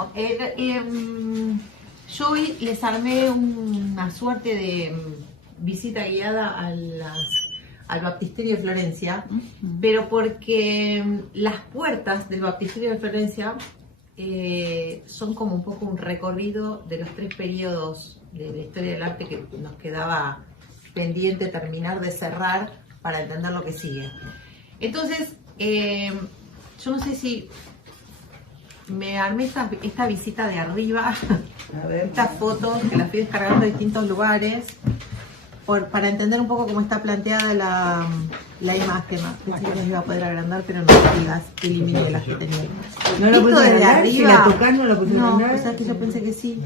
Bueno, yo hoy les armé una suerte de visita guiada al Baptisterio de Florencia, pero porque las puertas del Baptisterio de Florencia son como un poco un recorrido de los 3 periodos de la historia del arte que nos quedaba pendiente terminar de cerrar para entender lo que sigue. Entonces, yo no sé si me armé esta visita de arriba, a ver, estas fotos que las fui descargando de distintos lugares, para entender un poco cómo está planteada la imagen. Pensé que les iba a poder agrandar, pero no las eliminé las que tenía. ¿No lo puse desde arriba? Si la tocás, no lo puse no, o sea que yo pensé que sí.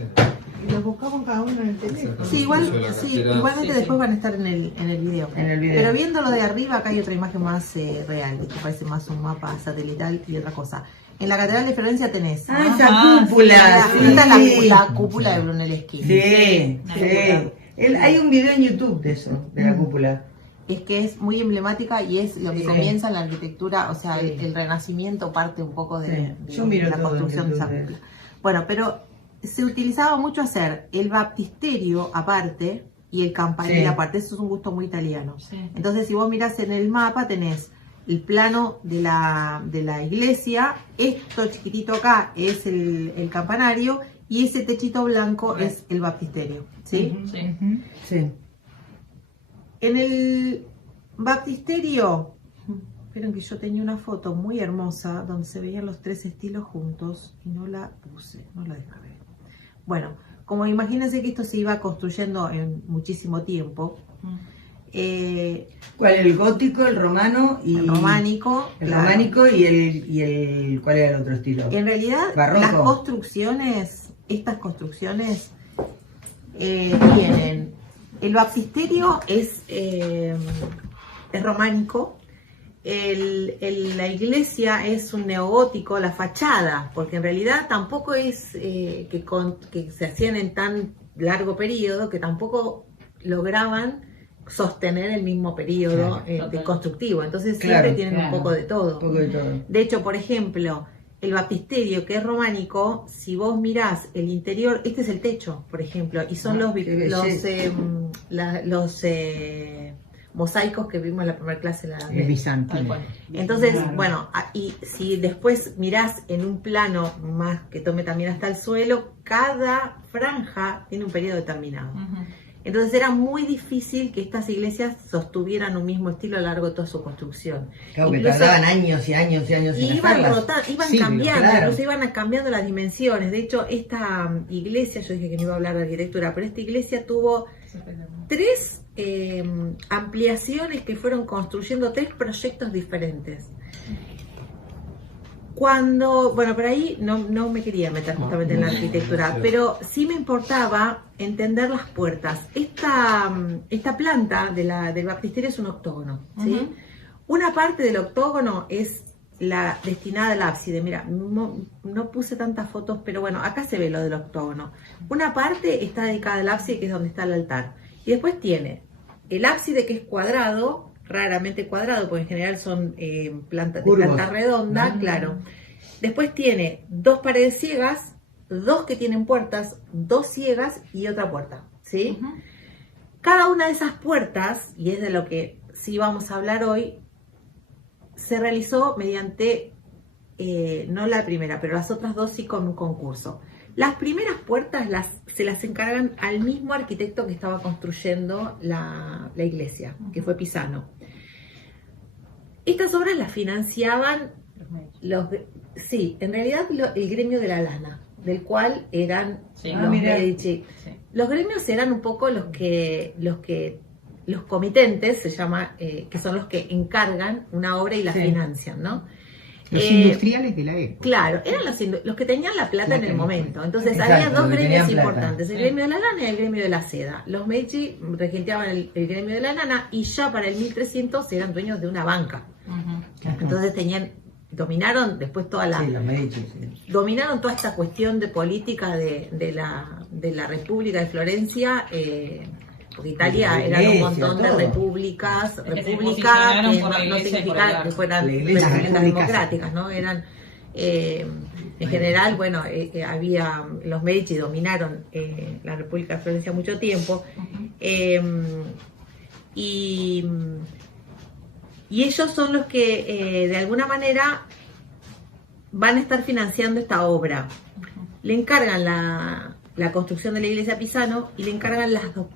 Y los buscamos cada uno en el teléfono. Sí, igualmente después van a estar en el video. Pero viéndolo de arriba, acá hay otra imagen más real, que parece más un mapa satelital y otra cosa. En la Catedral de Florencia tenés. Ah, esa cúpula. Esta es la cúpula de Brunelleschi. Sí. Hay un video en YouTube de eso, de la cúpula. Es que es muy emblemática y es lo que comienza en la arquitectura, o sea, el Renacimiento parte un poco de la construcción de esa cúpula. Bueno, pero se utilizaba mucho hacer el baptisterio aparte y el campanile aparte. Eso es un gusto muy italiano. Entonces, si vos mirás en el mapa, tenés el plano de la iglesia, esto chiquitito acá es el campanario y ese techito blanco es el baptisterio. ¿Sí? Sí. En el baptisterio, esperen que yo tenía una foto muy hermosa donde se veían los 3 estilos juntos y no la puse, no la descargué. Bueno, como imagínense que esto se iba construyendo en muchísimo tiempo. ¿Cuál? El gótico, el romano y el románico. El románico y el ¿cuál era el otro estilo? En realidad, barroco. Estas construcciones tienen. El baptisterio es románico. La iglesia es un neogótico, la fachada, porque en realidad tampoco es que se hacían en tan largo periodo, que tampoco lograban sostener el mismo periodo constructivo. Entonces siempre tienen un poco de todo. De hecho, por ejemplo, el baptisterio, que es románico, si vos mirás el interior, este es el techo, por ejemplo, y son los mosaicos que vimos en la primera clase de bizantino. Entonces, bueno, y si después mirás en un plano más que tome también hasta el suelo, cada franja tiene un periodo determinado. Entonces era muy difícil que estas iglesias sostuvieran un mismo estilo a lo largo de toda su construcción. Claro, que tardaban años y años y años en hacerlas. Iban cambiando, incluso iban cambiando las dimensiones. De hecho, esta iglesia, yo dije que no iba a hablar de arquitectura, pero esta iglesia tuvo 3 ampliaciones que fueron construyendo 3 proyectos diferentes. Por ahí no me quería meter justamente en la arquitectura, pero sí me importaba entender las puertas. Esta planta del baptisterio es un octógono, ¿sí? Una parte del octógono es la destinada al ábside. Mira, no puse tantas fotos, pero bueno, acá se ve lo del octógono. Una parte está dedicada al ábside, que es donde está el altar. Y después tiene el ábside, que es cuadrado, raramente cuadrado, porque en general son de planta redonda, claro. Después tiene 2 paredes ciegas, 2 que tienen puertas, 2 ciegas y otra puerta, ¿sí? Cada una de esas puertas, y es de lo que sí vamos a hablar hoy, se realizó mediante, no la primera, pero las otras 2 sí con un concurso. Las primeras puertas se las encargan al mismo arquitecto que estaba construyendo la iglesia, que fue Pisano. Estas obras las financiaban en realidad el gremio de la lana, del cual eran los Medici. Los gremios eran un poco los comitentes, se llama, que son los que encargan una obra y la financian, ¿no? Los industriales de la época. Claro, eran los que tenían la plata en el momento. Entonces había 2 gremios importantes, el gremio de la lana y el gremio de la seda. Los Medici regenteaban el gremio de la lana y ya para el 1300 eran dueños de una banca. Entonces dominaron después dominaron toda esta cuestión de política de la República de Florencia, porque Italia eran un montón de repúblicas que no significaban que fueran repúblicas democráticas, ¿no? Eran En general, bueno, los Medici dominaron la República de Florencia mucho tiempo, y ellos son los que de alguna manera van a estar financiando esta obra. Le encargan la construcción de la iglesia Pisano y le encargan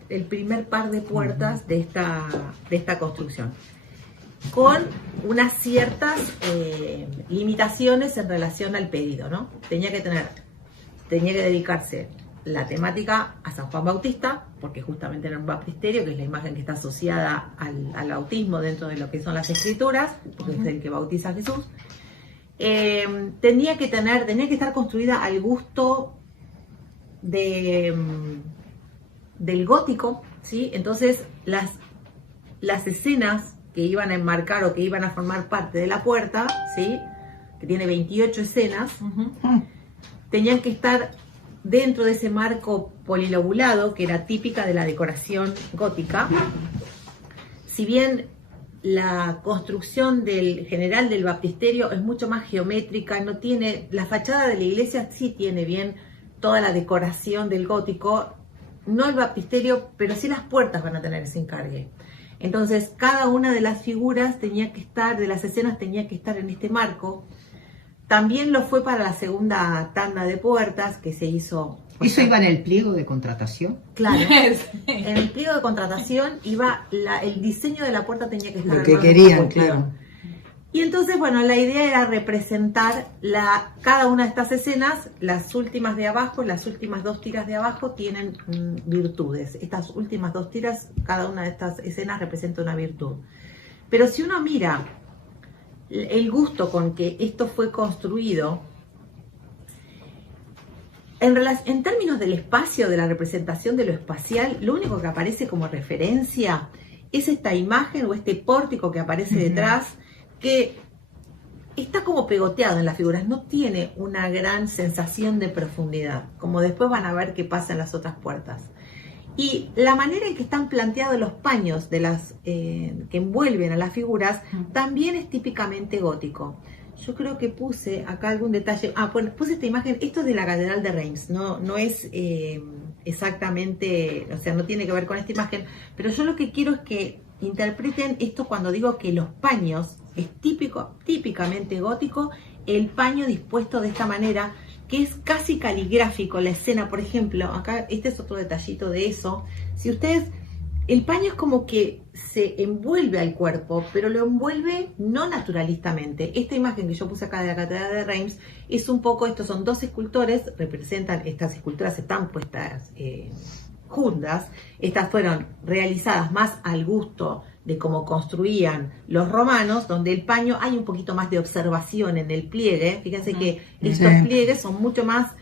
el primer par de puertas de esta construcción, con unas ciertas limitaciones en relación al pedido, ¿no? Tenía que dedicarse la temática a San Juan Bautista, porque justamente era un baptisterio, que es la imagen que está asociada al bautismo dentro de lo que son las escrituras, porque es el que bautiza a Jesús. Tenía que estar construida al gusto del gótico, ¿sí? Entonces las escenas que iban a enmarcar o que iban a formar parte de la puerta, ¿sí?, que tiene 28 escenas, tenían que estar dentro de ese marco polilobulado que era típica de la decoración gótica. Si bien la construcción general del baptisterio es mucho más geométrica, no tiene, la fachada de la iglesia sí tiene bien toda la decoración del gótico, no el baptisterio, pero sí las puertas van a tener ese encargue. Entonces, cada una de las figuras de las escenas tenía que estar en este marco. También lo fue para la segunda tanda de puertas que se hizo. ¿Eso iba en el pliego de contratación? Claro. En el pliego de contratación iba el diseño de la puerta tenía que estar. Lo que querían, claro. Y entonces, bueno, la idea era representar cada una de estas escenas. Las últimas de abajo, las últimas 2 tiras de abajo tienen virtudes. Estas últimas 2 tiras, cada una de estas escenas representa una virtud. Pero si uno mira el gusto con que esto fue construido, en términos del espacio, de la representación de lo espacial, lo único que aparece como referencia es esta imagen o este pórtico que aparece detrás, que está como pegoteado en las figuras, no tiene una gran sensación de profundidad, como después van a ver qué pasa en las otras puertas. Y la manera en que están planteados los paños de que envuelven a las figuras también es típicamente gótico. Yo creo que puse acá algún detalle. Bueno, puse esta imagen, esto es de la Catedral de Reims, no es exactamente, o sea, no tiene que ver con esta imagen, pero yo lo que quiero es que interpreten esto cuando digo que los paños es típicamente gótico, el paño dispuesto de esta manera, que es casi caligráfico la escena. Por ejemplo, acá este es otro detallito de eso. Si ustedes, el paño es como que se envuelve al cuerpo, pero lo envuelve no naturalistamente. Esta imagen que yo puse acá de la Catedral de Reims es un poco, estos son 2 escultores, estas esculturas están puestas juntas. Estas fueron realizadas más al gusto de cómo construían los romanos, donde el paño hay un poquito más de observación en el pliegue. Fíjense que estos pliegues son mucho más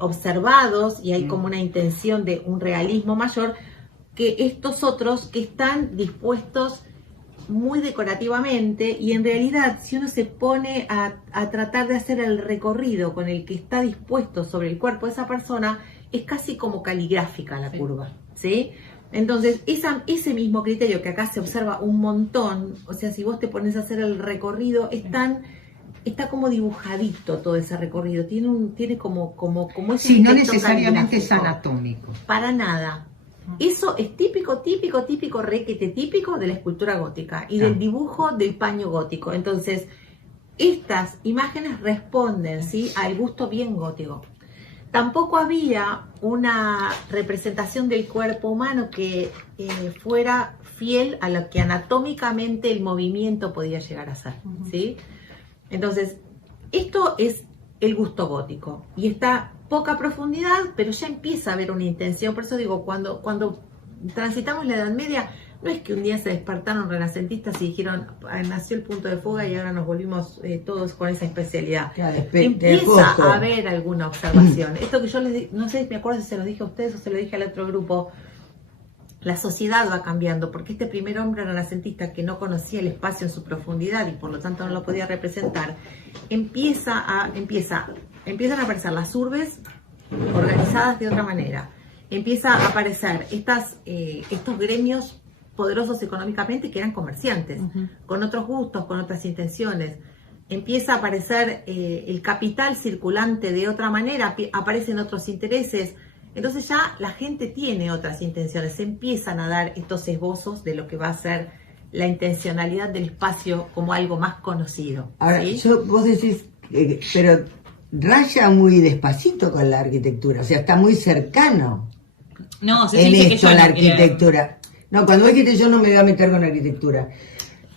observados y hay como una intención de un realismo mayor que estos otros que están dispuestos muy decorativamente, y en realidad si uno se pone a tratar de hacer el recorrido con el que está dispuesto sobre el cuerpo de esa persona, es casi como caligráfica la curva, ¿sí? Entonces, ese mismo criterio que acá se observa un montón, o sea, si vos te pones a hacer el recorrido, está como dibujadito todo ese recorrido, tiene como ese sí, no efecto necesariamente es caligráfico. anatómico. Para nada. Eso es típico, requete típico de la escultura gótica y del dibujo del paño gótico. Entonces, estas imágenes responden, ¿sí?, al gusto bien gótico. Tampoco había una representación del cuerpo humano que fuera fiel a lo que anatómicamente el movimiento podía llegar a ser, ¿sí? Entonces, esto es el gusto gótico y está poca profundidad, pero ya empieza a haber una intención. Por eso digo, cuando transitamos la Edad Media, no es que un día se despertaron renacentistas y dijeron, nació el punto de fuga y ahora nos volvimos todos con esa especialidad. Empieza a haber alguna observación. Esto que yo les no sé, me acuerdo si se lo dije a ustedes o se lo dije al otro grupo, la sociedad va cambiando, porque este primer hombre renacentista que no conocía el espacio en su profundidad y por lo tanto no lo podía representar, empiezan a aparecer las urbes organizadas de otra manera. Empieza a aparecer estos gremios poderosos económicamente que eran comerciantes, con otros gustos, con otras intenciones. empieza a aparecer el capital circulante de otra manera, aparecen otros intereses. Entonces ya la gente tiene otras intenciones, se empiezan a dar estos esbozos de lo que va a ser la intencionalidad del espacio como algo más conocido. Ahora, ¿sí? vos decís, pero raya muy despacito con la arquitectura, o sea, está muy cercano No, se en dice que esto yo la no quiero- arquitectura. No, cuando dijiste yo no me voy a meter con arquitectura.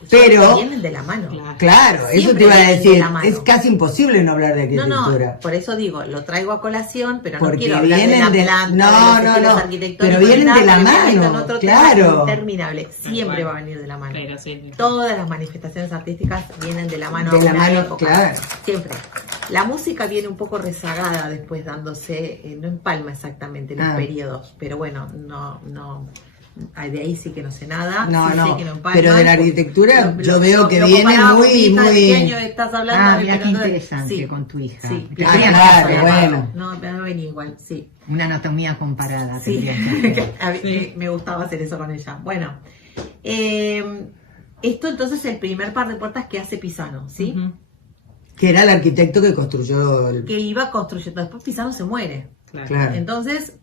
Pero, Vienen de la mano. claro, eso Siempre te iba a vienen de decir, la mano. es casi imposible no hablar de No, arquitectura. no, por eso digo, lo traigo a colación, pero Porque no quiero hablar de la vienen de- planta, no, de los no, estilos no, arquitectónicos, pero vienen nada, de la porque me meto en mano, otro claro. tema interminable, siempre cual. va a venir de la mano. Pero sí. Todas las manifestaciones artísticas vienen de la mano De a la una mano, época. claro. Siempre. La música viene un poco rezagada después dándose, no empalma exactamente los Ah. periodos, pero bueno, no, de ahí sí que no sé nada. No, sí no, sé que empalman. pero de la arquitectura yo veo que lo viene comparaba con mi muy, hija, ¿de muy... qué año estás hablando? Ah, Ay, mira pero qué entonces- interesante sí. con tu hija. Sí, Te Ah, quería claro, saber. bueno. No, pero no venía igual, sí. Una anatomía comparada. Sí, tendrías que hacer. me gustaba hacer eso con ella. Bueno, esto entonces es el primer par de puertas que hace Pisano, ¿sí? Ujú. Que era el arquitecto que construyó el... Que iba construyendo. Después Pisano se muere. Claro. Claro. Entonces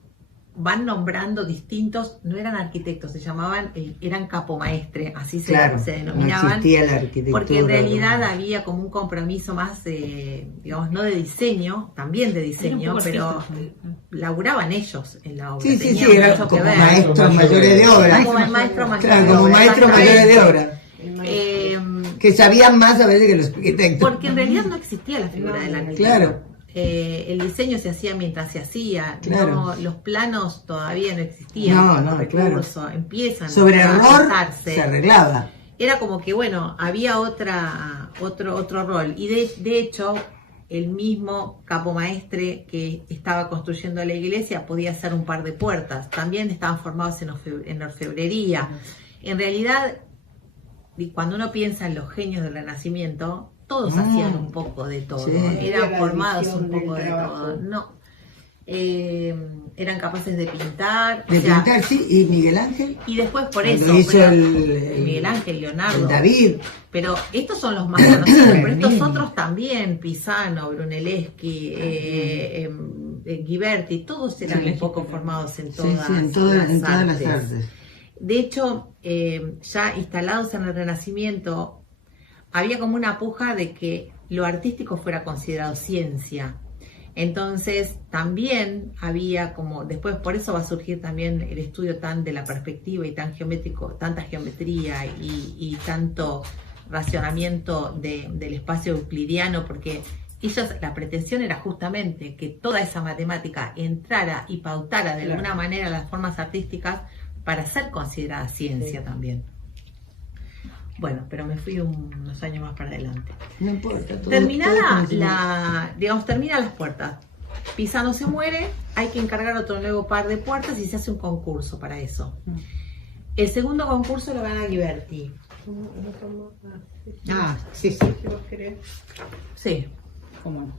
van nombrando distintos, no eran arquitectos, se llamaban, eran capomaestre, así se, Claro, se no denominaban. existía la arquitectura. Porque en realidad había como un compromiso más, digamos, no de diseño, también de Era un diseño, poco pero artista. laburaban ellos en la obra. Sí, sí, tenían sí, era mucho que como ver. maestros mayores de obra. Como maestro mayor Claro, de como obra, maestros mayores de exactamente. obra. Eh, Que sabían más a veces que los arquitectos. porque en realidad no existía la figura del arquitecto. Claro. El diseño se hacía mientras se hacía, Claro. no, los planos todavía no existían. No, los no, recursos, empiezan Sobre a error gestarse. se arreglaba. Era como que, bueno, había otro rol. Y de hecho, el mismo capomaestre que estaba construyendo la iglesia podía hacer un par de puertas. También estaban formados en orfebrería. En realidad, y cuando uno piensa en los genios del Renacimiento, todos hacían un poco de todo. Sí. Eran La formados división un poco del de trabajo. todo. No. Eran capaces de pintar. De o sea, pintar, sí, y Miguel Ángel. y después por Cuando eso. hizo pero- el Miguel Ángel, Leonardo. el David. Pero estos son los más conocidos, pero estos Bernini. otros también, Pisano, Brunelleschi, Ghiberti, todos eran Sí, un poco formados en Sí, todas, sí, en todas las artes. De hecho, ya instalados en el Renacimiento, había como una puja de que lo artístico fuera considerado ciencia. Entonces, también había como, después por eso va a surgir también el estudio tan de la perspectiva y tan geométrico, tanta geometría y tanto racionamiento del espacio euclidiano, porque ellos, la pretensión era justamente que toda esa matemática entrara y pautara de alguna manera las formas artísticas para ser considerada ciencia también. Bueno, pero me fui unos años más para adelante. No importa. todo- Terminada todo termina las puertas. Pisano se muere, hay que encargar otro nuevo par de puertas y se hace un concurso para eso. El segundo concurso lo gana Ghiberti. Ah, sí, sí. Sí. ¿Cómo no?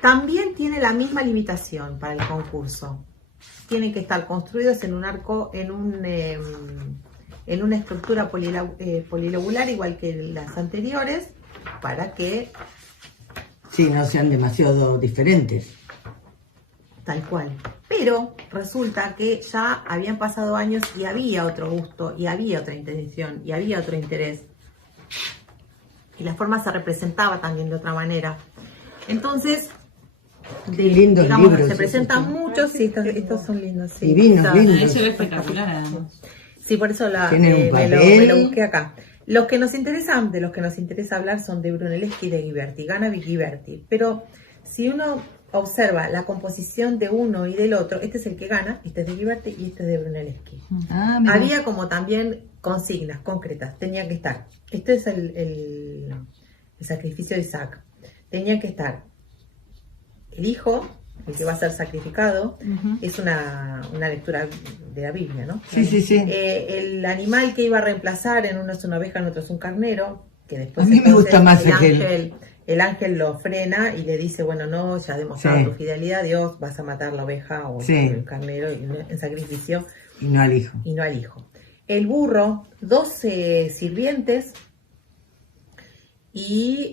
También tiene la misma limitación para el concurso. Tienen que estar construidos en un arco, en una estructura polilobular igual que las anteriores, para que Sí, no sean demasiado diferentes. tal cual. Pero resulta que ya habían pasado años y había otro gusto, y había otra intención, y había otro interés. Y la forma se representaba también de otra manera. Entonces, lindos digamos, libros se esos, presentan sí. muchos, sí, estos son lindos. Sí. Divinos, Estos- lindos. Ahí se ve espectacular, además. Sí, por eso Tienen un me papel. lo busqué acá. Los que nos interesan, de los que nos interesa hablar son de Brunelleschi y de Ghiberti, gana Ghiberti. Pero si uno observa la composición de uno y del otro, este es el que gana, este es de Ghiberti y este es de Brunelleschi. Ah, mira. Había como también consignas concretas, tenía que estar. Este es el sacrificio de Isaac. Tenía que estar el hijo, el que va a ser sacrificado, es una lectura de la Biblia, ¿no? Sí, sí, sí. El animal que iba a reemplazar, en uno es una oveja, en otro es un carnero, que después A mí me entonces gusta más el aquel. ángel, el ángel lo frena y le dice, bueno, no, ya demostrado Sí. tu fidelidad a Dios, vas a matar la oveja o Sí. el carnero en sacrificio Y no al hijo. y no al hijo. El burro, 12 sirvientes y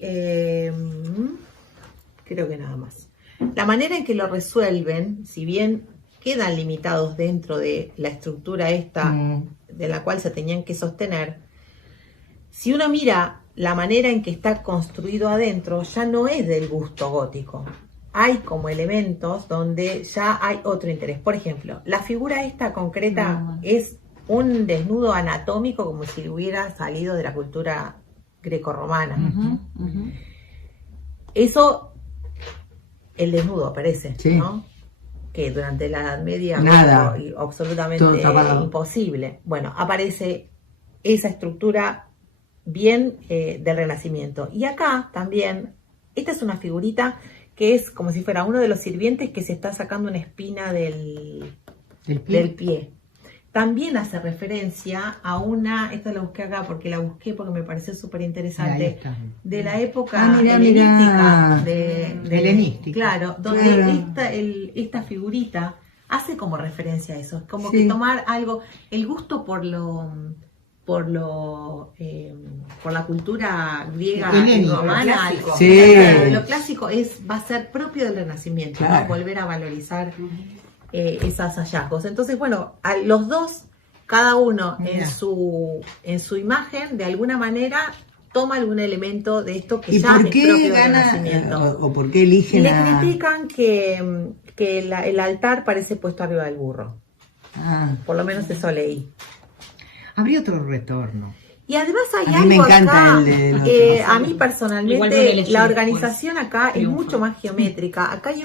creo que nada más. La manera en que lo resuelven, si bien quedan limitados dentro de la estructura esta de la cual se tenían que sostener, si uno mira la manera en que está construido adentro, ya no es del gusto gótico. Hay como elementos donde ya hay otro interés. Por ejemplo, la figura esta concreta es un desnudo anatómico como si hubiera salido de la cultura grecorromana. Eso, el desnudo aparece, Sí. ¿no? Que durante la Edad Media Nada. fue Todo absolutamente tapado. imposible. Bueno, aparece esa estructura bien del Renacimiento. Y acá también, esta es una figurita que es como si fuera uno de los sirvientes que se está sacando una espina del pie. También hace referencia a una, esta la busqué acá porque la busqué porque me pareció súper Ahí interesante, está. de la época Mirá, helenística. Helenística. Claro, donde Claro. esta figurita hace como referencia a eso, como Sí. que tomar algo, el gusto por la cultura griega y Helénico, romana, clásico. Sí. lo clásico va a ser propio del Renacimiento, Claro. ¿no? Volver a valorizar esos hallazgos. Entonces, bueno, a los dos, cada uno Mirá. en su imagen, de alguna manera, toma algún elemento de esto que ¿Y ya por es qué propio del gana Renacimiento. o por qué eligen Le a...? critican que el altar parece puesto arriba del burro. Ah, Por lo menos eso leí. Habría otro retorno. Y además hay A mí me algo encanta acá, el de los a mí Igual por el personalmente, estilo, la organización acá es triunfa. mucho más geométrica. Acá hay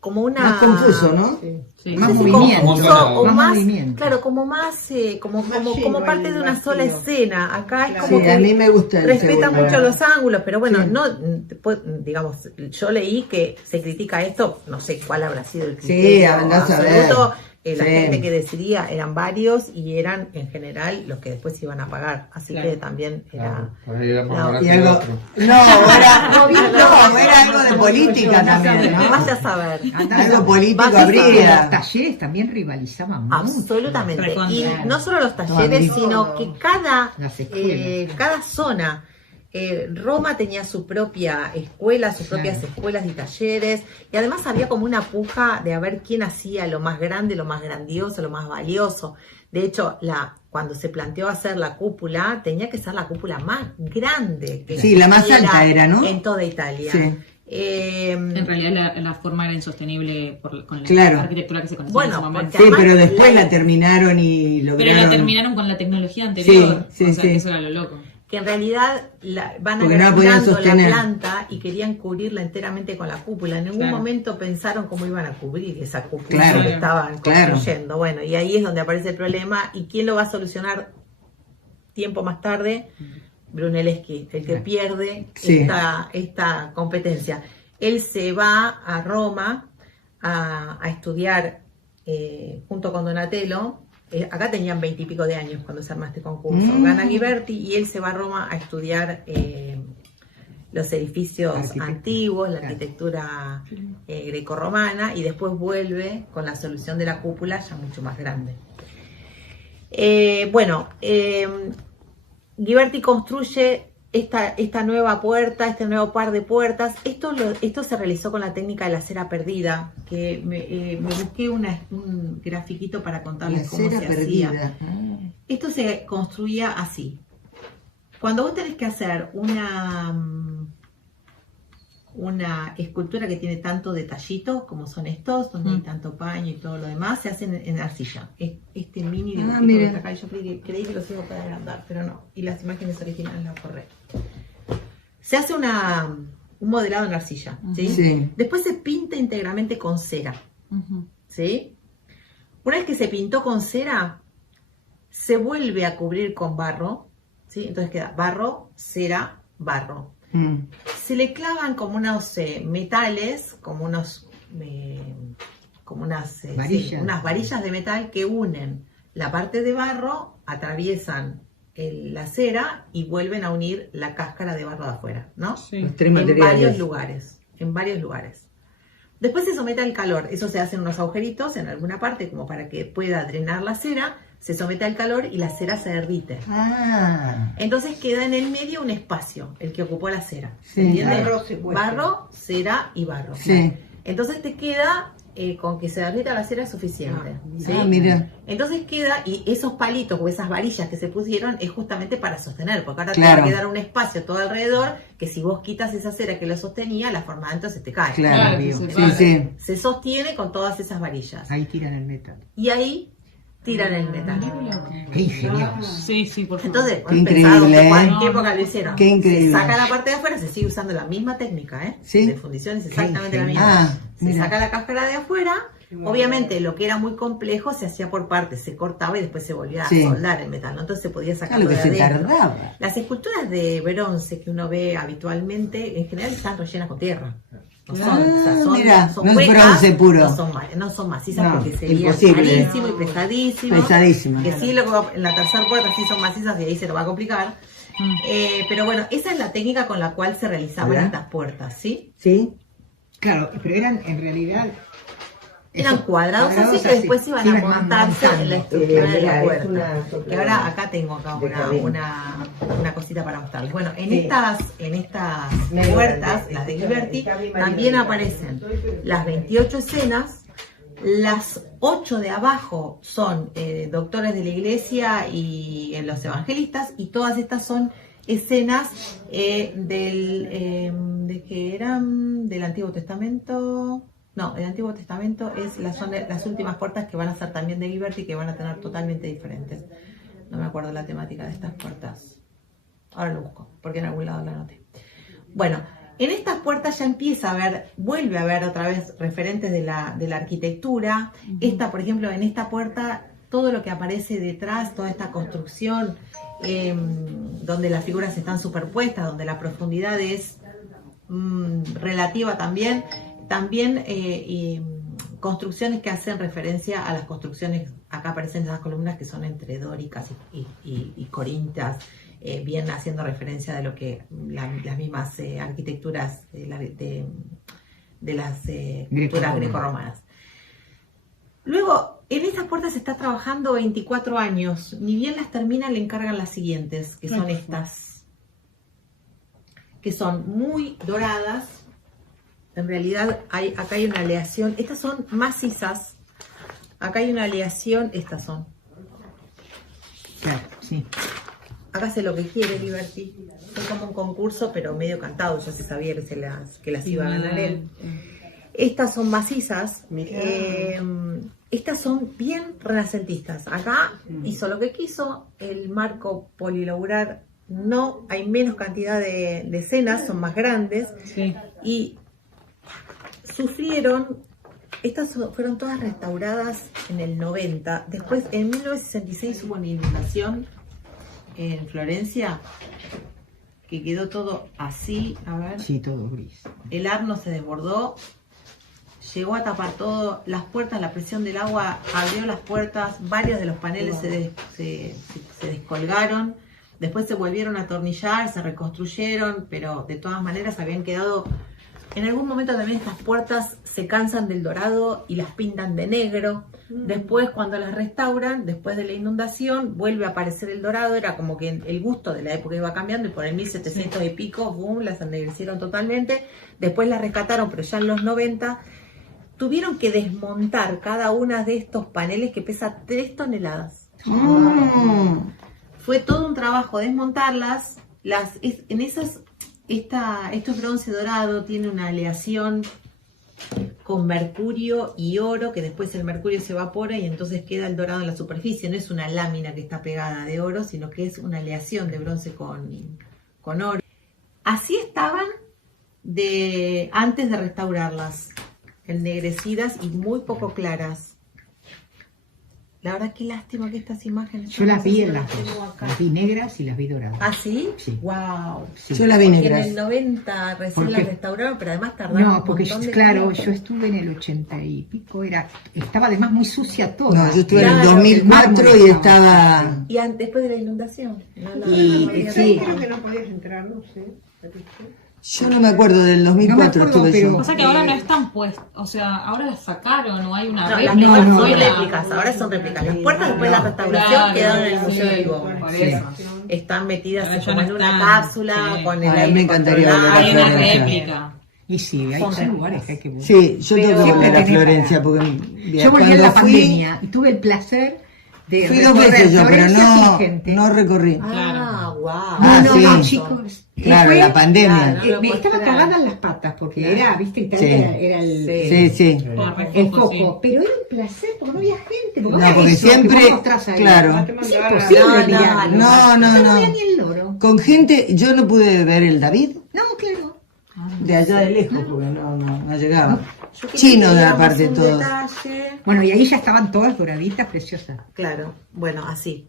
como una... más confuso, ¿no? Sí. Más No sé si movimiento. confuso o Más más, movimiento. claro, como más, como lleno parte el de una vacío. sola escena. Acá es Claro. como Sí, que a mí me gusta el respeta segundo. mucho los ángulos, pero bueno, Sí. no, digamos, yo leí que se critica esto, no sé cuál habrá sido el Sí, criterio andás a ver. absoluto. La Sí. gente que decidía eran varios y eran en general los que después iban a pagar, así Claro. que también era... Por ahí era más No, barato Y el algo, otro. era algo de política también, ¿no? Vaya a saber. Algo político Vas a Los habría. talleres también rivalizaban mucho. Absolutamente. Recontra. Y no solo los talleres, Todo. sino que Las escuelas. cada zona, Roma tenía su propia escuela, sus Claro. propias escuelas y talleres, y además había como una puja de a ver quién hacía lo más grande, lo más grandioso, lo más valioso. De hecho, cuando se planteó hacer la cúpula, tenía que ser la cúpula más grande que Sí, la más existiera alta era, ¿no? en toda Italia. Sí. En realidad la forma era insostenible con la Claro. arquitectura que se conocía Bueno, en ese momento. porque Sí, pero además después la terminaron y Pero lograron... la terminaron con la tecnología anterior. Sí, sí, o sea, sí. que eso era lo loco. que en realidad van Porque no la podían agrandando la sostener. planta y querían cubrirla enteramente con la cúpula. En ningún Claro. momento pensaron cómo iban a cubrir esa cúpula Claro, que estaban claro. construyendo. Bueno, y ahí es donde aparece el problema. ¿Y quién lo va a solucionar tiempo más tarde? Brunelleschi, el que pierde Sí. esta competencia. Él se va a Roma a estudiar junto con Donatello. Acá tenían 20 y pico de años cuando se arma este concurso. Gana Ghiberti y él se va a Roma a estudiar los edificios antiguos, la arquitectura grecorromana, y después vuelve con la solución de la cúpula ya mucho más grande. Ghiberti construye esta nueva puerta, este nuevo par de puertas. Esto se realizó con la técnica de la cera perdida, que me busqué un grafiquito para La contarles cómo cera se perdida. hacía. Esto se construía así. Cuando vos tenés que hacer una escultura que tiene tanto detallito como son estos, donde hay tanto paño y todo lo demás, se hacen en arcilla. Este mini dibujito que mira. está acá, yo creí que los iba a poder agrandar, pero no. Y las imágenes originales las borré. Se hace un modelado en arcilla, ¿sí? Sí. Después se pinta íntegramente con cera, ¿sí? Una vez que se pintó con cera, se vuelve a cubrir con barro, ¿sí? Entonces queda barro, cera, barro. Se le clavan como unos metales, como unas Varillas. unas varillas de metal que unen la parte de barro, atraviesan la cera y vuelven a unir la cáscara de barro de afuera, ¿no? Sí. Los tres En materiales. varios lugares. Después se somete al calor, eso se hacen unos agujeritos en alguna parte como para que pueda drenar la cera, se somete al calor y la cera se derrite. Ah, Entonces queda en el medio un espacio, el que ocupó la cera. Sí. ¿Entiendes? Barro se muestra. Barro, cera y barro. sí. Entonces te queda con que se derrita la cera es suficiente. ¿sí? Ah, mira. Entonces queda, y esos palitos o esas varillas que se pusieron es justamente para sostener, porque ahora Claro. te va a quedar un espacio todo alrededor que si vos quitas esa cera que lo sostenía, la forma adentro se te cae. Claro, Claro, sí, sí, sí. Se sostiene con todas esas varillas. Ahí tiran el metal. Y ahí tiran el metal. ¡Qué ingenioso! Sí, sí, por favor. Entonces, Qué pensado increíble, en ¿eh? qué época lo hicieron. Qué increíble. Se saca la parte de afuera, se sigue usando la misma técnica, ¿eh? ¿Sí? De fundición es exactamente la Qué misma. genial. Ah, se mira. saca la cáscara de afuera. Obviamente, lo que era muy complejo se hacía por partes, se cortaba y después se volvía Sí. a soldar el metal, ¿no? Entonces se podía sacar Claro, que de se adentro. tardaba. Las esculturas de bronce que uno ve habitualmente, en general están rellenas con tierra. No son, mira, son no es huecas, bronce puro. no son macizas No, porque sería imposible. carísimo y pesadísimo. Pesadísimo. Que sí, en la tercera puerta sí son macizas y ahí se lo va a complicar. Pero bueno, esa es la técnica con la cual se realizaban Hola. estas puertas, ¿sí? ¿Sí? Claro, pero eran en realidad... Eran esos cuadrados así que así, después iban se a iban montarse en la montando. estructura de mira, la es puerta. una sopla Y ahora acá tengo acá de cadena. una cosita para mostrarles. Bueno, en Sí. estas Medio puertas, grande. las de Está Ghiberti, bien, también María. aparecen las 28 escenas. Las 8 de abajo son doctores de la iglesia y los evangelistas, y todas estas son escenas de que eran del Antiguo Testamento. No, el Antiguo Testamento son las últimas puertas que van a ser también de Ghiberti, que van a tener totalmente diferentes. No me acuerdo la temática de estas puertas. Ahora lo busco, porque en algún lado la anoté. Bueno, en estas puertas ya vuelve a haber otra vez referentes de la arquitectura. Esta, por ejemplo, en esta puerta, todo lo que aparece detrás, toda esta construcción, donde las figuras están superpuestas, donde la profundidad es relativa también construcciones que hacen referencia a las construcciones, acá aparecen las columnas que son entre dóricas y corintias, bien haciendo referencia de lo que las mismas arquitecturas de las culturas grecorromanas. Luego, en estas puertas se está trabajando 24 años, ni bien las terminan, le encargan las siguientes, que son estas, que son muy doradas. En realidad acá hay una aleación, estas son macizas, acá hay una aleación, estas son. Claro, sí. Hágase lo que quiere, Ghiberti. Fue como un concurso, pero medio cantado, ya se sabía que las iba a ganar él. Estas son macizas, estas son bien renacentistas. Acá hizo lo que quiso, el marco polilobular no, hay menos cantidad de escenas, son más grandes, Sí. y sufrieron, estas fueron todas restauradas en el 90, después en 1966 hubo una inundación en Florencia, que quedó todo así, a ver, Sí, todo gris. el arno se desbordó, llegó a tapar todo, las puertas, la presión del agua abrió las puertas, varios de los paneles se descolgaron, después se volvieron a atornillar, se reconstruyeron, pero de todas maneras habían quedado. En algún momento también estas puertas se cansan del dorado y las pintan de negro. Después, cuando las restauran, después de la inundación, vuelve a aparecer el dorado. Era como que el gusto de la época iba cambiando y por el 1700 y pico, boom, las ennegrecieron totalmente. Después las rescataron, pero ya en los 90 tuvieron que desmontar cada una de estos paneles que pesa 3 toneladas. Fue todo un trabajo desmontarlas. Esto es bronce dorado, tiene una aleación con mercurio y oro, que después el mercurio se evapora y entonces queda el dorado en la superficie. No es una lámina que está pegada de oro, sino que es una aleación de bronce con oro. Así estaban antes de restaurarlas, ennegrecidas y muy poco claras. La verdad, qué lástima que estas imágenes... Yo las vi no en las tengo dos. acá. Las vi negras y las vi doradas. ¿Ah, sí? Sí. ¡Wow! Sí. Yo la vi En negras. el 90 recién ¿Por la qué? restauraron, pero además tardaron No, un porque montón de claro, tiempo. yo estuve en el 80 y pico, estaba además muy sucia toda. No, yo estuve en Claro, el 2004 y estaba... Y después de la inundación. No, Y había sí. nada. Creo que no podías entrar, no sé. Yo no me acuerdo del 2004 acuerdo, estuve pero- yo. O sea que ahora no están puestas, o sea, ahora las sacaron o hay una No, las réplica. primeras no, son no. réplicas, ahora son réplicas. Las puertas después de la restauración Claro, quedaron en el sí, Museo de Livorno. por Sí. eso. Están metidas Ahora ya como no en una están, cápsula sí. con el Ay, aire me encantaría controlado. volver a Hay una Florencia. réplica. Y sí, hay Son son lugares que hay que volver. Sí, yo Pero- tengo que volver a Siempre Florencia porque Yo volví en cuando la fui, pandemia y tuve el placer de fui 2 recorrer veces yo, pero Florencia sin gente. no recorrí. Ah, wow. Ah, no, sí. no, chicos. Claro, Fue- la pandemia. Claro. No lo me puedo estaba esperar. cagada en las patas porque Claro. era, viste, Italia Sí. era el, Sí. Sí. el foco. Pero era un placer porque no había gente. No, ahora porque eso que siempre- vos mostrás ahí, claro. Es imposible No, mirarlo. no, no, No no. veía ni el loro. Con gente, yo no pude ver el David No, claro. de allá de lejos porque no llegaba. Yo quería Chino que de viéramos aparte un todos. detalle. Bueno, y ahí ya estaban todas doraditas, preciosas. Claro, bueno, así.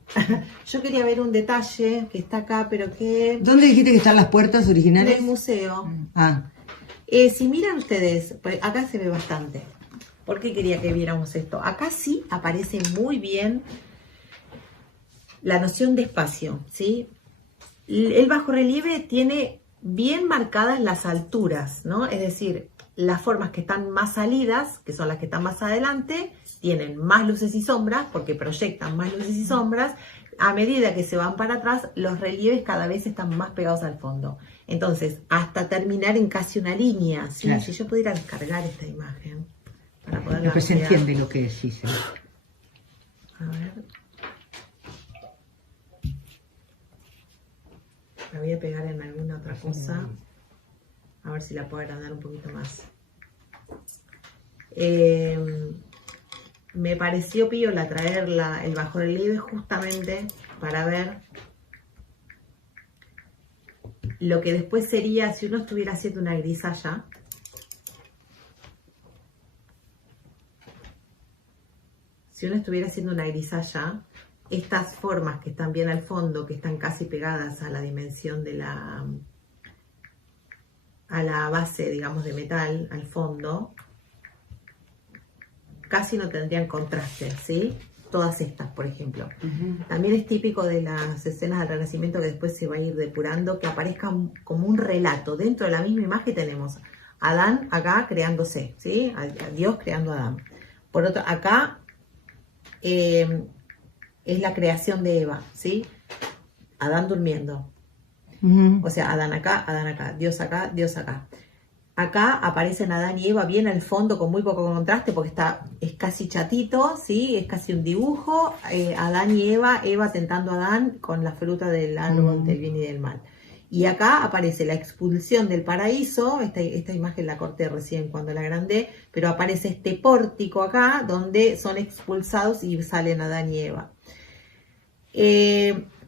Yo quería ver un detalle que está acá, pero que ¿Dónde dijiste que están las puertas en originales? el museo. Ah, Si miran ustedes, pues, acá se ve bastante. ¿Por qué quería que viéramos esto? Acá sí aparece muy bien la noción de espacio, ¿sí? El bajorrelieve tiene bien marcadas las alturas, ¿no? Es decir, las formas que están más salidas, que son las que están más adelante, tienen más luces y sombras, porque proyectan más luces y sombras. A medida que se van para atrás, los relieves cada vez están más pegados al fondo. Entonces, hasta terminar en casi una línea, ¿sí? Claro. Si yo pudiera descargar esta imagen para poderla Lo que se ampliar. entiende lo que decís. A ver. La voy a pegar en alguna otra cosa. A ver si la puedo agrandar un poquito más. Me pareció piola traer el bajorrelieve justamente para ver lo que después sería si uno estuviera haciendo una grisalla. Si uno estuviera haciendo una grisalla, estas formas que están bien al fondo, que están casi pegadas a la dimensión de a la base, digamos, de metal, al fondo, casi no tendrían contraste, ¿sí? Todas estas, por ejemplo. También es típico de las escenas del Renacimiento que después se va a ir depurando, que aparezca como un relato. Dentro de la misma imagen tenemos a Adán acá creándose, ¿sí? A Dios creando a Adán. Por otro, acá es la creación de Eva, ¿sí? Adán durmiendo. O sea, Adán acá, Dios acá, Dios acá. Acá aparecen Adán y Eva bien al fondo con muy poco contraste porque es casi chatito, ¿sí? Es casi un dibujo. Adán y Eva tentando a Adán con la fruta del árbol del bien y del mal. Y acá aparece la expulsión del paraíso, esta imagen la corté recién cuando la agrandé, pero aparece este pórtico acá donde son expulsados y salen Adán y Eva.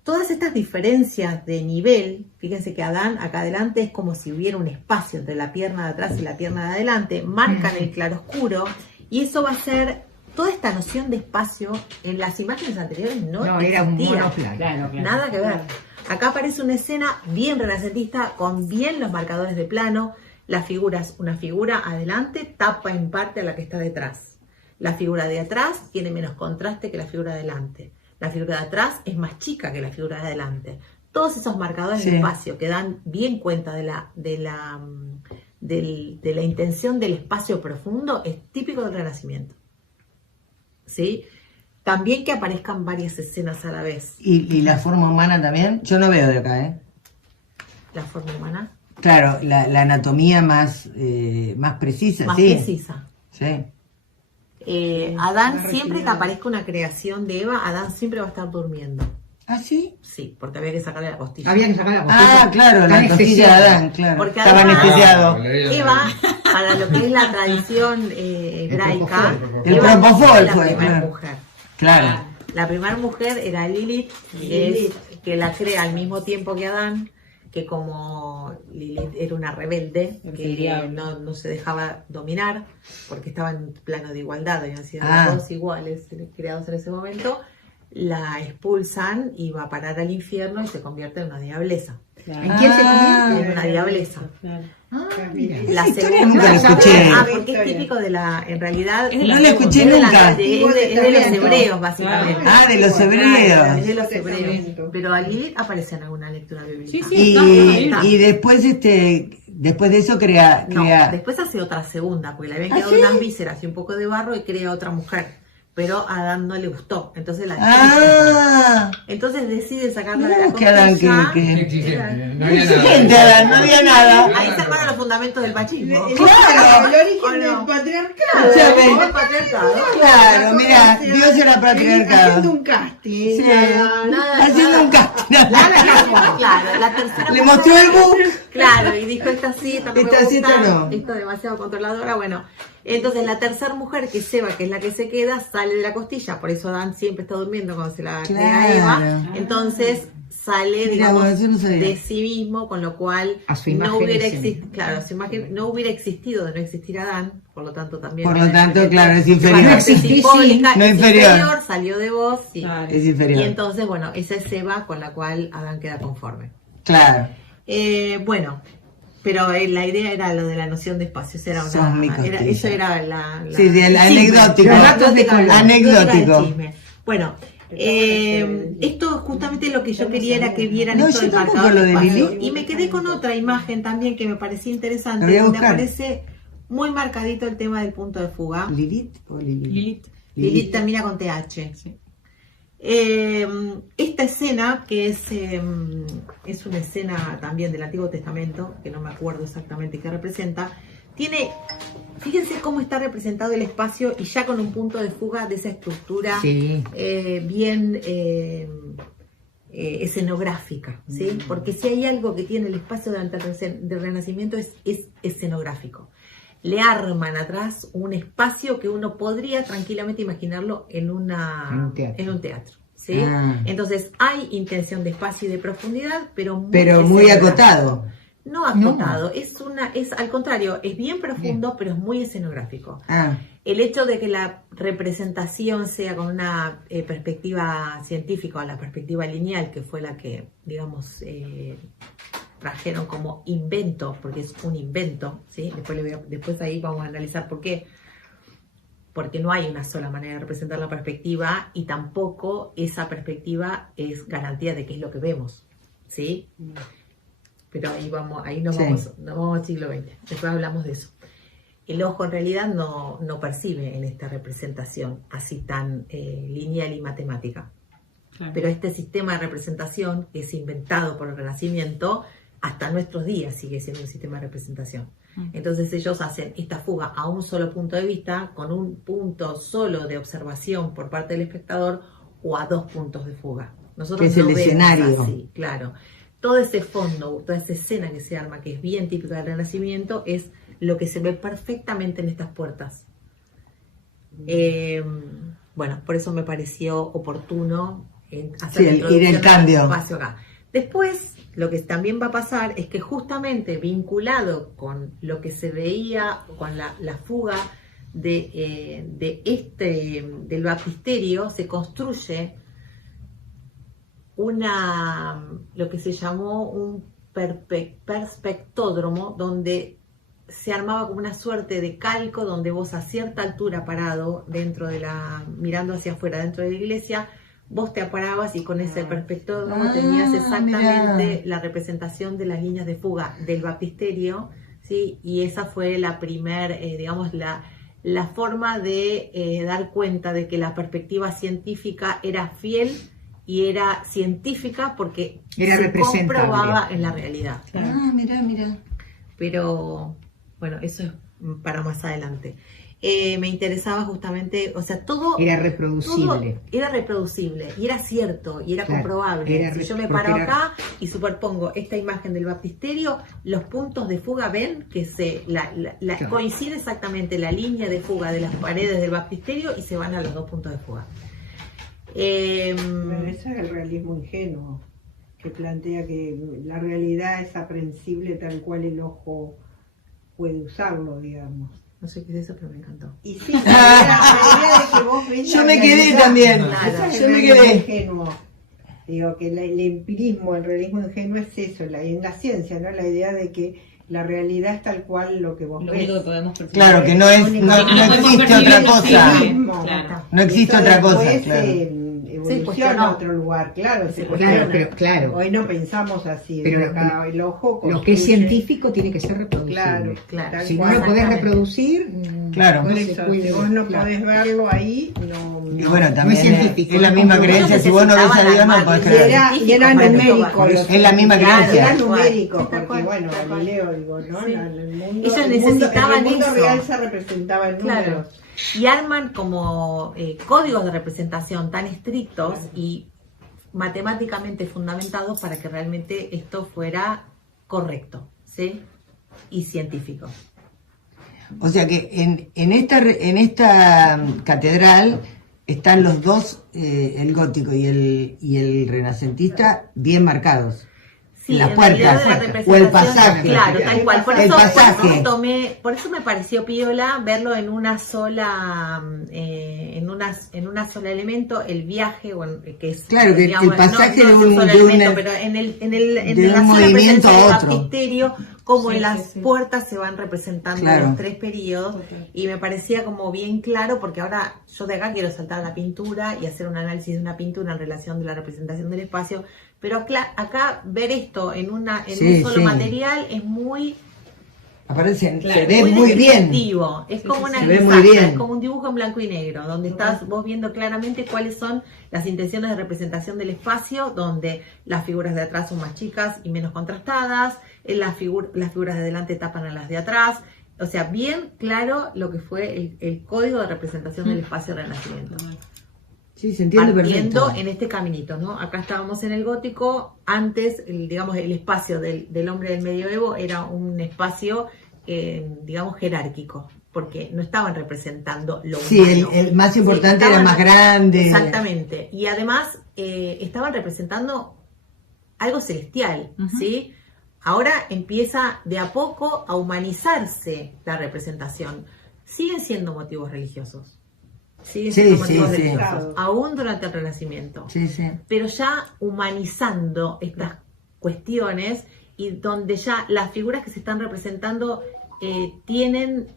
Todas estas diferencias de nivel, fíjense que Adán acá adelante es como si hubiera un espacio entre la pierna de atrás y la pierna de adelante, marcan el claroscuro y eso va a ser, toda esta noción de espacio en las imágenes anteriores no era un existía. monoplano. Claro. Nada que ver. Acá aparece una escena bien renacentista con bien los marcadores de plano, las figuras, una figura adelante tapa en parte a la que está detrás. La figura de atrás tiene menos contraste que la figura de adelante. La figura de atrás es más chica que la figura de adelante. Todos esos marcadores de espacio que dan bien cuenta de la intención del espacio profundo es típico del Renacimiento. ¿Sí? También que aparezcan varias escenas a la vez. ¿Y la forma humana también? Yo no veo de acá, ¿eh? La forma humana. Claro, la anatomía más precisa, Más sí. precisa. Sí. Adán, siempre que aparezca una creación de Eva, Adán siempre va a estar durmiendo. ¿Ah, sí? Sí, porque había que sacarle la costilla. Había que sacar la costilla. Ah, claro, Está la costilla de anestesiado. Adán, claro. Porque Estaba además- anestesiado. Eva, para lo que es la tradición hebraica, El Eva propofol fue la fue, primera claro. mujer. Claro. La primera mujer era Lilith, que la crea al mismo tiempo que Adán, que como Lilith era una rebelde, que no se dejaba dominar, porque estaba en plano de igualdad, habían sido los dos iguales creados en ese momento, la expulsan y va a parar al infierno y se convierte en una diableza. ¿En quién se convierte? En una diableza. Ah, mira. Esa historia nunca la escuché. Porque es típico de en realidad, No la escuché es de nunca. es de los hebreos, básicamente. Ah, de los Es hebreos. de los hebreos. Pero allí aparece en alguna lectura bíblica. Sí, sí. Y después, después de eso crea... No, después hace otra segunda, porque le habían quedado unas vísceras y un poco de barro y crea otra mujer. Pero a Adán no le gustó, entonces entonces decide sacarla de la costilla. No había Exigente, Adán, no había nada. Ahí se armaron los fundamentos del machismo. Claro, el origen del patriarcado. El patriarcado. Claro, mira, Dios era patriarcado. Haciendo un casting. Sí, haciendo un casting. Claro, la tercera Le mujer- mostró el book. Claro, y dijo esta sí, esta no me Esta sí, gusta, esta no. esto es demasiado controladora, bueno. Entonces la tercera mujer, que es Eva, que es la que se queda, sale de la costilla, por eso Adán siempre está durmiendo cuando se la crea Eva. Entonces sale, Mira, digamos, vos, yo no sabía. de sí mismo, con lo cual A su imagen no hubiera y semejanza. existido, claro, su imagen no hubiera existido de no existir Adán, por lo tanto también. Por lo tanto, claro, es inferior. La parte simbólica No es inferior. salió de vos, sí. Es Y inferior. entonces, bueno, esa es Eva con la cual Adán queda conforme. Claro. Bueno, pero la idea era lo de la noción de espacio. Eso era Son mi costilla. eso era la Sí, el chisme. anecdótico. La anecdótica del Anecdótico. chisme. Bueno, esto justamente lo que yo quería era que vieran No, esto yo del tampoco marcador lo de de espacio. Lili. Y me quedé con otra imagen también que me parecía interesante, La voy a donde buscar. aparece muy marcadito el tema del punto de fuga. ¿Lilith o Lilith? Lilith termina con TH. Sí. Esta escena, que es una escena también del Antiguo Testamento, que no me acuerdo exactamente qué representa, fíjense cómo está representado el espacio y ya con un punto de fuga de esa estructura Sí. bien escenográfica, ¿sí? Porque si hay algo que tiene el espacio durante del Renacimiento es escenográfico. Le arman atrás un espacio que uno podría tranquilamente imaginarlo en un teatro. ¿Sí? Entonces hay intención de espacio y de profundidad, pero muy escenográfico. acotado. No acotado, es al contrario, es bien profundo, pero es muy escenográfico. El hecho de que la representación sea con una perspectiva científica o la perspectiva lineal, que fue la que, digamos, trajeron como invento, porque es un invento, ¿sí? Después ahí vamos a analizar por qué. Porque no hay una sola manera de representar la perspectiva y tampoco esa perspectiva es garantía de qué es lo que vemos, ¿sí? Pero ahí nos vamos al siglo XX, después hablamos de eso. El ojo en realidad no percibe en esta representación así tan lineal y matemática. Claro. Pero este sistema de representación que es inventado por el Renacimiento, hasta nuestros días sigue siendo un sistema de representación. Entonces ellos hacen esta fuga a un solo punto de vista, con un punto solo de observación por parte del espectador, o a dos puntos de fuga. Nosotros Que es el vemos escenario. así, claro. Todo ese fondo, toda esa escena que se arma, que es bien típica del Renacimiento, es lo que se ve perfectamente en estas puertas. Bueno, por eso me pareció oportuno hacer la ir introducción el cambio. del espacio acá. Después, lo que también va a pasar es que justamente vinculado con lo que se veía, con la fuga del baptisterio, se construye lo que se llamó un perspectódromo, donde se armaba como una suerte de calco, donde vos a cierta altura parado mirando hacia afuera dentro de la iglesia, vos te parabas y con ese perspectódromo tenías exactamente la representación de las líneas de fuga del baptisterio, ¿sí? Y esa fue la digamos, la forma de dar cuenta de que la perspectiva científica era fiel y era científica porque Era se representable. comprobaba en la realidad. Mira. Pero bueno, eso es para más adelante. Me interesaba justamente, o sea, todo Era reproducible. todo era reproducible y era cierto y era Claro, comprobable. era Si yo me porque paro era- acá y superpongo esta imagen del baptisterio, los puntos de fuga ven que Claro. coincide exactamente la línea de fuga de las paredes del baptisterio y se van a los dos puntos de fuga. Bueno, ese es el realismo ingenuo, que plantea que la realidad es aprensible tal cual el ojo puede usarlo, digamos. No sé qué es eso, pero me encantó. Y sí, la idea de que vos ves Yo la me quedé realidad, también. Claro. ese es Yo el me realismo quedé. ingenuo. Digo que el empirismo, el realismo ingenuo es eso, en la ciencia, ¿no? La idea de que la realidad es tal cual lo que vos Lo ves. único que podemos percibir. Claro, que no existe otra cosa. Claro. No existe otra cosa, Después, claro. evoluciona cuestionó. a otro lugar, claro, se Claro, cuestiona. pero claro. Hoy no pensamos así, Pero acá el ojo Lo que es construye. científico tiene que ser reproducible. Claro, Claro. tal Si no cual. lo podés Exactamente. reproducir, Claro. Por no se eso, puede, si vos no claro. podés verlo ahí, no. Y no. bueno, No también es científico, es la no misma comprobado. creencia, si vos no ves a Dios no podés Y creer. y era para que numérico. todo- los- Es la misma Claro, creencia. era numérico, Tal porque cual, bueno, tal cual. Galileo, digo, ¿no? Sí. El mundo, Ellos el mundo- necesitaban el mundo eso. real se representaba en Claro. números. Y arman como códigos de representación tan estrictos y matemáticamente fundamentados para que realmente esto fuera correcto, ¿sí? Y científico. O sea que en esta catedral están los dos, el gótico y el renacentista, bien marcados. Sí, Las en puertas, realidad la o el representación, pasaje. claro, tal cual. Por El eso, pasaje. por eso me pareció piola verlo en una sola, en una sola elemento, el viaje, bueno, que es Claro, que el pasaje de un- solo de un- elemento, pero en de la un sola movimiento presencia a del otro. baptisterio, como Sí, en las sí, sí. puertas se van representando Claro. los tres periodos, y me parecía como bien claro, porque ahora yo de acá quiero saltar a la pintura y hacer un análisis de una pintura en relación de la representación del espacio, pero acá ver esto en Sí, un solo sí. material es muy Aparecen, Claro. se ve muy bien. descriptivo. Es como una Se ve muy bisagra, bien. es como un dibujo en blanco y negro, donde estás vos viendo claramente cuáles son las intenciones de representación del espacio, donde las figuras de atrás son más chicas y menos contrastadas, las figuras de adelante tapan a las de atrás. O sea, bien claro lo que fue el código de representación del espacio del Renacimiento. Sí, se entiende Partiendo perfecto. en este caminito, ¿no? Acá estábamos en el gótico, antes, digamos, el espacio del hombre del medioevo era un espacio, digamos, jerárquico, porque no estaban representando lo Sí, humano. el más importante estaban- era más grande. Exactamente. Y además estaban representando algo celestial, ¿sí? Ahora empieza de a poco a humanizarse la representación. Siguen siendo motivos religiosos. Siguen Sí, siendo sí, motivos sí. religiosos, aún durante el Renacimiento. Sí, sí. Pero ya humanizando estas cuestiones y donde ya las figuras que se están representando tienen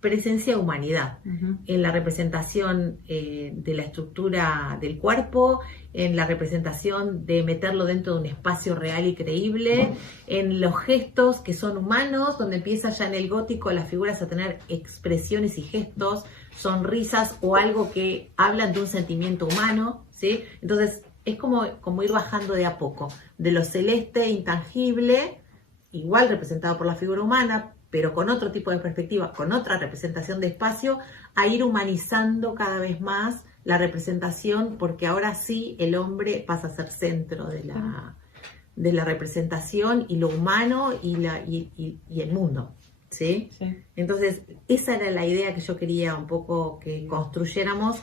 presencia de humanidad en la representación de la estructura del cuerpo, en la representación de meterlo dentro de un espacio real y creíble, en los gestos que son humanos, donde empieza ya en el gótico las figuras a tener expresiones y gestos, sonrisas o algo que hablan de un sentimiento humano, ¿sí? Entonces es como ir bajando de a poco, de lo celeste, intangible, igual representado por la figura humana, pero con otro tipo de perspectiva, con otra representación de espacio, a ir humanizando cada vez más la representación, porque ahora sí el hombre pasa a ser centro de la representación y lo humano y el mundo, ¿sí? Sí. Entonces, esa era la idea que yo quería un poco que construyéramos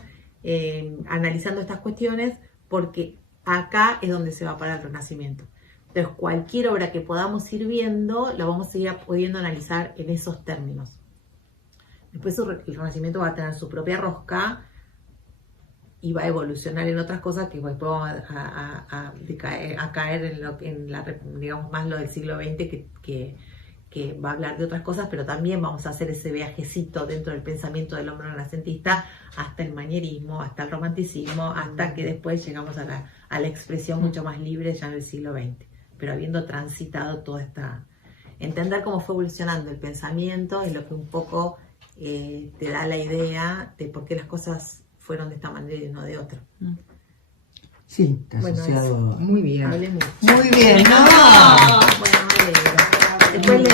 analizando estas cuestiones, porque acá es donde se va a parar el Renacimiento. Entonces, cualquier obra que podamos ir viendo, la vamos a ir pudiendo analizar en esos términos. Después el Renacimiento va a tener su propia rosca y va a evolucionar en otras cosas que después vamos a caer digamos, más lo del siglo XX que va a hablar de otras cosas, pero también vamos a hacer ese viajecito dentro del pensamiento del hombre renacentista hasta el manierismo, hasta el romanticismo, hasta que después llegamos a la expresión mucho más libre ya en el siglo XX, pero habiendo transitado toda esta... Entender cómo fue evolucionando el pensamiento es lo que un poco te da la idea de por qué las cosas fueron de esta manera y no de otra. Sí, está Bueno, asociado. Muy bien. Hablé mucho. Muy bien, ¿no? Bueno, me alegro. Después les